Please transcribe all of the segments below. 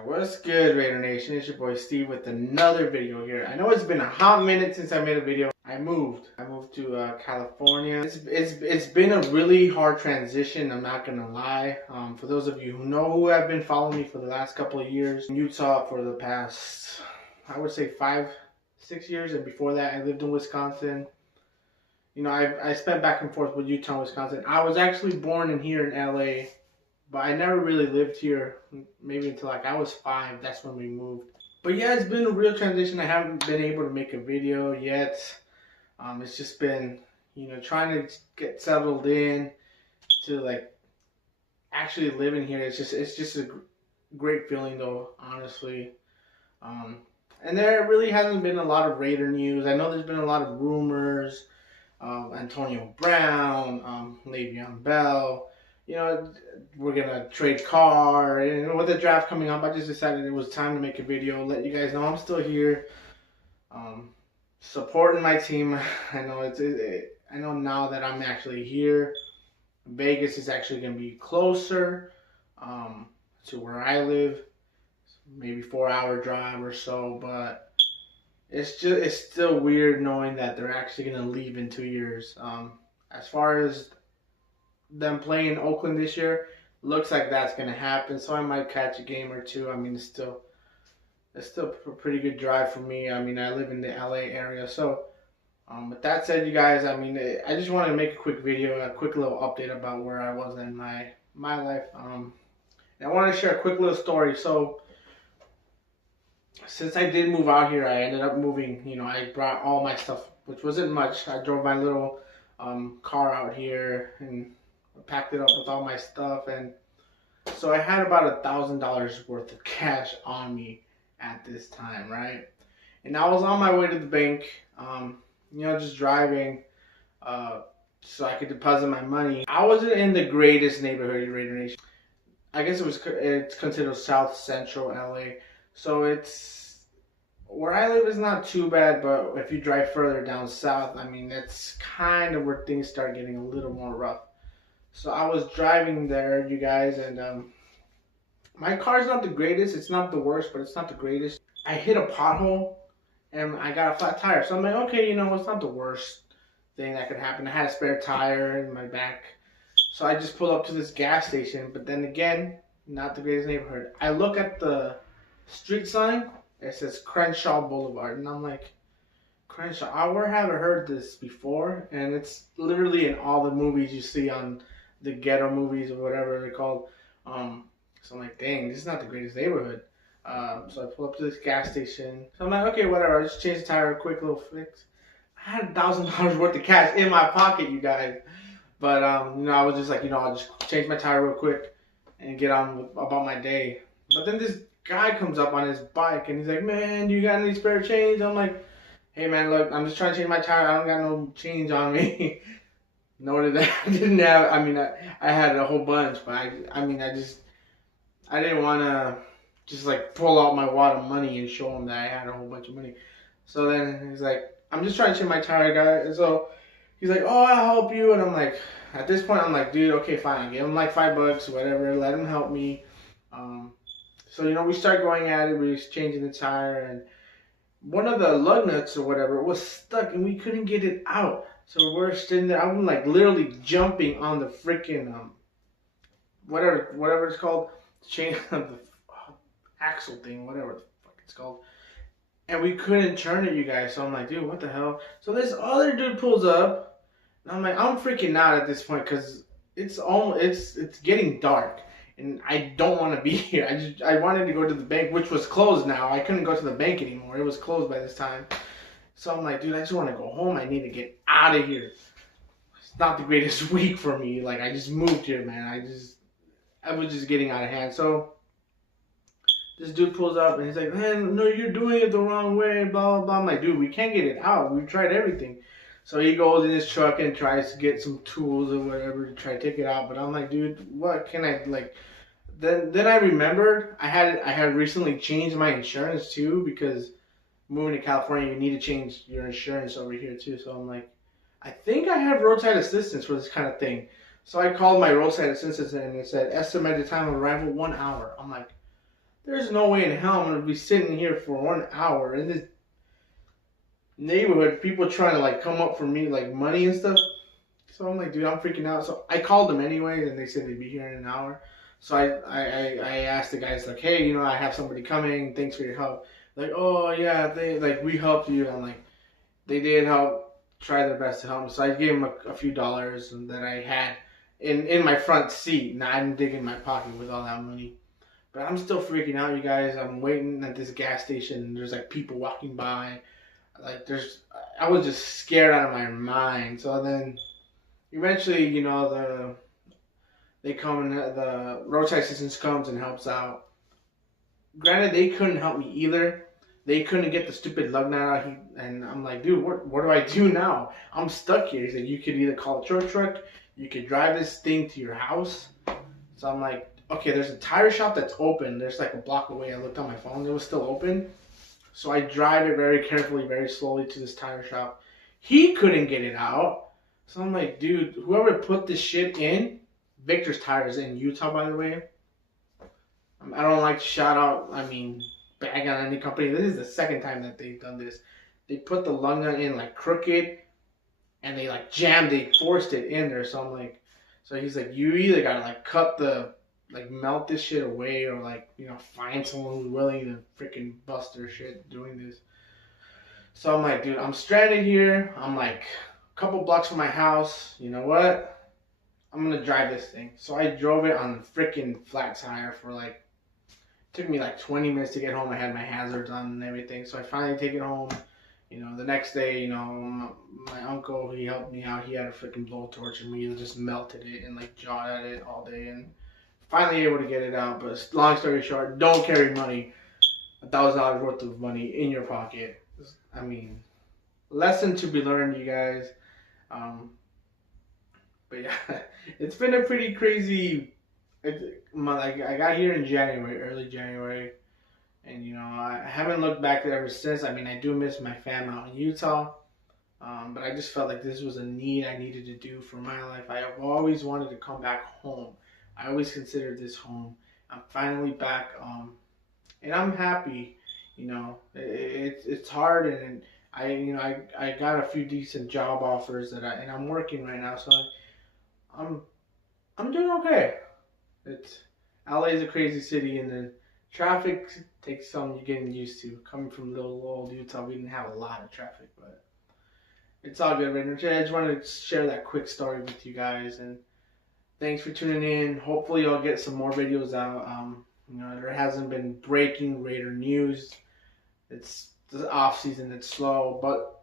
What's good, Raider Nation? It's your boy Steve with another video here. I know it's been a hot minute since I made a video. I moved to California. It's been a really hard transition. I'm not gonna lie. For those of you who have been following me for the last couple of years, in Utah for the past, I would say 5-6 years, and before that I lived in Wisconsin. You know, I spent back and forth with Utah and Wisconsin. I was actually born in here in LA. But I never really lived here, maybe until like I was 5. That's when we moved. But yeah, it's been a real transition. I haven't been able to make a video yet. It's just been, trying to get settled in to like actually living here. It's just a great feeling though, honestly. And there really hasn't been a lot of Raider news. I know there's been a lot of rumors. Antonio Brown, Le'Veon Bell. We're gonna trade Carr, and with the draft coming up, I just decided it was time to make a video, let you guys know I'm still here, supporting my team. I know I know now that I'm actually here. Vegas is actually gonna be closer to where I live, maybe 4-hour drive or so, but it's still weird knowing that they're actually gonna leave in 2 years. As far as them playing Oakland this year, looks like that's gonna happen. So I might catch a game or two. I mean, it's still a pretty good drive for me. I mean, I live in the LA area. So with that said, you guys, I mean, I just wanted to make a quick video, a quick little update about where I was in my life. And I want to share a quick little story. So since I did move out here, I ended up moving. I brought all my stuff, which wasn't much. I drove my little car out here and packed it up with all my stuff, and so I had about $1,000 worth of cash on me at this time, right? And I was on my way to the bank, just driving, so I could deposit my money. I wasn't in the greatest neighborhood in Raider Nation. I guess it's considered South Central LA, so it's where I live is not too bad, but if you drive further down south, I mean, that's kind of where things start getting a little more rough. So I was driving there, you guys, and my car's not the greatest. It's not the worst, but it's not the greatest. I hit a pothole, and I got a flat tire. So I'm like, okay, it's not the worst thing that could happen. I had a spare tire in my back. So I just pulled up to this gas station, but then again, not the greatest neighborhood. I look at the street sign. It says Crenshaw Boulevard, and I'm like, Crenshaw, where have I heard this before? And it's literally in all the movies you see on the ghetto movies or whatever they're called. So I'm like, dang, this is not the greatest neighborhood. So I pull up to this gas station. So I'm like, okay, whatever. I just changed the tire, a quick little fix. I had $1,000 worth of cash in my pocket, you guys. But I was just like, I'll just change my tire real quick and get on about my day. But then this guy comes up on his bike and he's like, man, do you got any spare change? I'm like, hey man, look, I'm just trying to change my tire. I don't got no change on me. No, I didn't have. I mean, I had a whole bunch, but I didn't want to just like pull out my wad of money and show him that I had a whole bunch of money. So then he's like, I'm just trying to change my tire, guy. And so he's like, oh, I'll help you. And I'm like, at this point, I'm like, dude, okay, fine. I'll give him like $5, whatever. Let him help me. So we start going at it. We was changing the tire, and one of the lug nuts or whatever was stuck, and we couldn't get it out. So we're sitting there. I'm like literally jumping on the freaking whatever it's called, chain of the axle thing, whatever the fuck it's called. And we couldn't turn it, you guys. So I'm like, dude, what the hell? So this other dude pulls up, and I'm like, I'm freaking out at this point because it's getting dark, and I don't want to be here. I wanted to go to the bank, which was closed now. I couldn't go to the bank anymore. It was closed by this time. So I'm like, dude, I just want to go home. I need to get out of here. It's not the greatest week for me. Like, I just moved here, man. I was just getting out of hand. So this dude pulls up and he's like, man, no, you're doing it the wrong way, blah, blah, blah. I'm like, dude, we can't get it out. We've tried everything. So he goes in his truck and tries to get some tools or whatever to try to take it out. But I'm like, dude, what can I, like... Then I remembered I had recently changed my insurance too, because moving to California, you need to change your insurance over here too. So I'm like, I think I have roadside assistance for this kind of thing. So I called my roadside assistance and it said estimated time of arrival 1 hour. I'm like, there's no way in hell I'm gonna be sitting here for 1 hour in this neighborhood, people trying to like come up for me like money and stuff. So I'm like, dude, I'm freaking out. So I called them anyway, and they said they'd be here in an hour. So I asked the guys like, hey, I have somebody coming. Thanks for your help. Like, oh yeah, they like we helped you. I'm like, they did help, try their best to help me. So I gave them a few dollars and that I had in my front seat. And I didn't dig in my pocket with all that money. But I'm still freaking out, you guys. I'm waiting at this gas station. And there's like people walking by. Like I was just scared out of my mind. So then eventually, they come and the roadside assistance comes and helps out. Granted, they couldn't help me either. They couldn't get the stupid lug nut out. And I'm like, dude, what do I do now? I'm stuck here. He said, you could either call a tow truck, you could drive this thing to your house. So I'm like, okay, there's a tire shop that's open. There's like a block away. I looked on my phone. It was still open. So I drive it very carefully, very slowly to this tire shop. He couldn't get it out. So I'm like, dude, whoever put this shit in, Victor's Tires in Utah, by the way. I don't like to shout out, bag on any company. This is the second time that they've done this. They put the lug nut in like crooked, and they like they forced it in there. So I'm like, so he's like, you either gotta like melt this shit away, or find someone who's willing to freaking bust their shit doing this. So I'm like, dude, I'm stranded here. I'm like a couple blocks from my house. You know what? I'm gonna drive this thing. So I drove it on freaking flat tire for took me like 20 minutes to get home. I had my hazards on and everything. So I finally take it home. The next day, my uncle, he helped me out. He had a freaking blowtorch and we just melted it and jawed at it all day, and finally able to get it out. But long story short, don't carry money, $1,000 worth of money in your pocket. Lesson to be learned, you guys. But yeah, it's been a pretty crazy. I got here in January, early January, and I haven't looked back ever since. I do miss my fam out in Utah, but I just felt like this was a need I needed to do for my life. I have always wanted to come back home. I always considered this home. I'm finally back, and I'm happy. It's hard, and I got a few decent job offers and I'm working right now, so I'm doing okay. LA is a crazy city, and the traffic takes some getting used to. Coming from little old Utah, we didn't have a lot of traffic, but it's all good, right? I just wanted to share that quick story with you guys, and thanks for tuning in. Hopefully, I'll get some more videos out. There hasn't been breaking Raider news. It's the off season. It's slow, but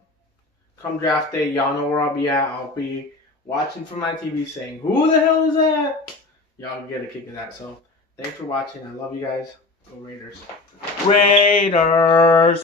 come draft day, y'all know where I'll be at. I'll be watching from my TV saying, "Who the hell is that?" Y'all get a kick of that. So thanks for watching. I love you guys. Go Raiders. Raiders!